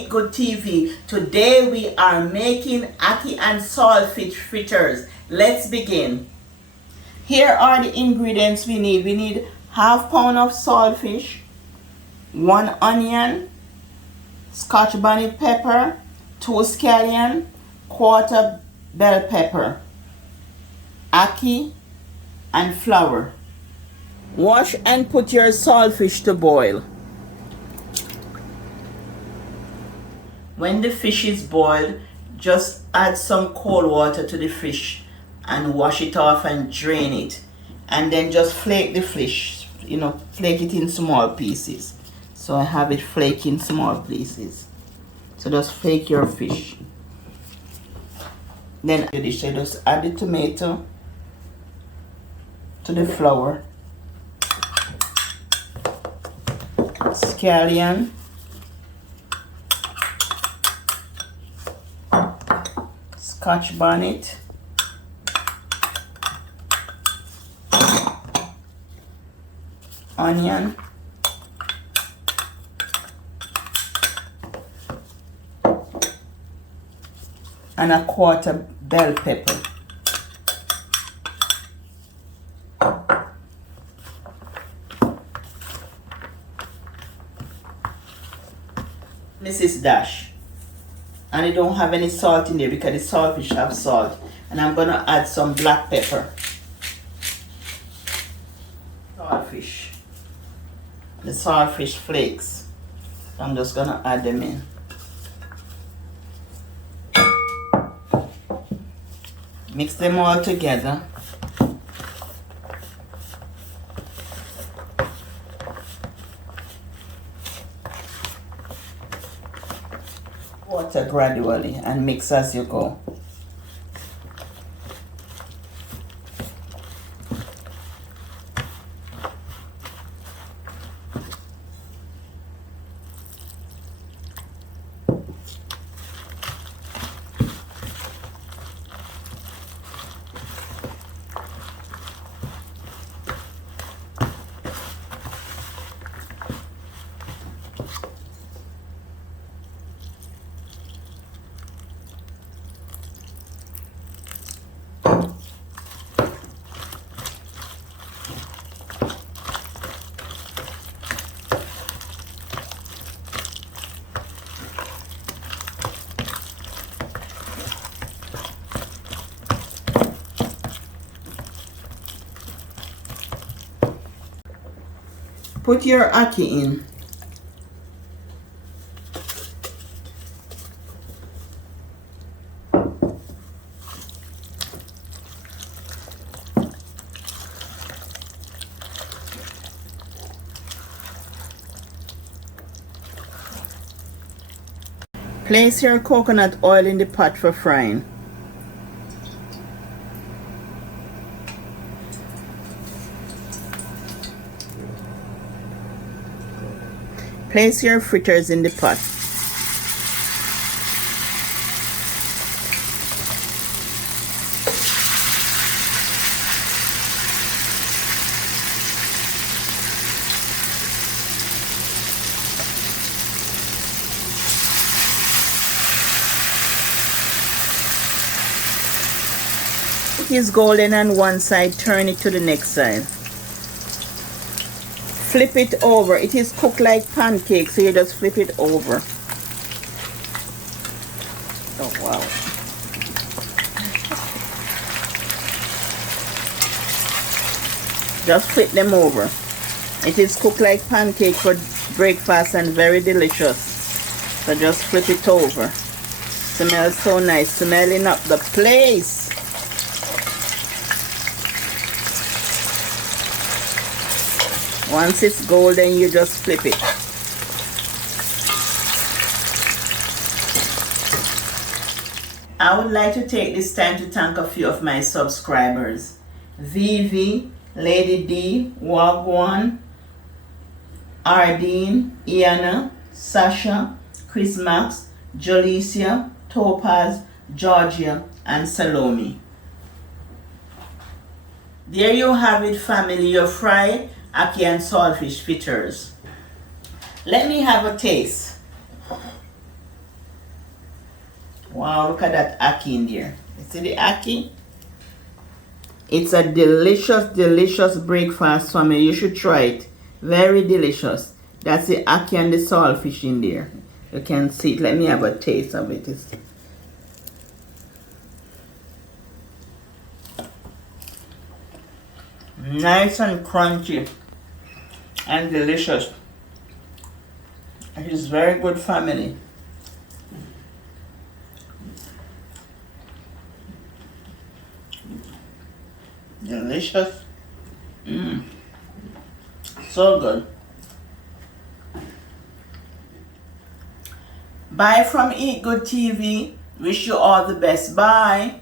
Eat Good TV. Today we are making ackee and saltfish fritters. Let's begin. Here are the ingredients we need. We need half pound of saltfish, 1 onion, scotch bonnet pepper, 2 scallion, quarter bell pepper, ackee, and flour. Wash and put your saltfish to boil. When the fish is boiled, just add some cold water to the fish and wash it off and drain it. And then just flake the fish, flake it in small pieces. So I have it flake in small pieces. So just flake your fish. Then the dish, I just add the tomato to the flour, scallion, scotch bonnet, onion, and a quarter bell pepper. Mrs. Dash. And I don't have any salt in there because the saltfish have salt. And I'm gonna add some black pepper. Saltfish. The saltfish flakes. I'm just gonna add them in. Mix them all together. Water gradually and mix as you go. Put your ackee in. Place your coconut oil in the pot for frying. Place your fritters in the pot. It is golden on one side, turn it to the next side. Flip it over. It is cooked like pancakes, so you just flip it over. Oh wow. Just flip them over. It is cooked like pancake for breakfast and very delicious. So just flip it over. Smells so nice, smelling up the place. Once it's golden, you just flip it. I would like to take this time to thank a few of my subscribers. Vivi, Lady D, Wagwan, Ardeen, Iana, Sasha, Chris Max, Jolicia, Topaz, Georgia, and Salome. There you have it, family, your fried ackee and saltfish fritters. Let me have a taste. Wow, look at that ackee in there. You see the ackee? It's a delicious, delicious breakfast for me. You should try it. Very delicious. That's the ackee and the saltfish in there. You can see it. Let me have a taste of it. It's nice and crunchy and delicious. It is very good family. Delicious. So good. Bye from Eat Good TV. Wish you all the best. Bye.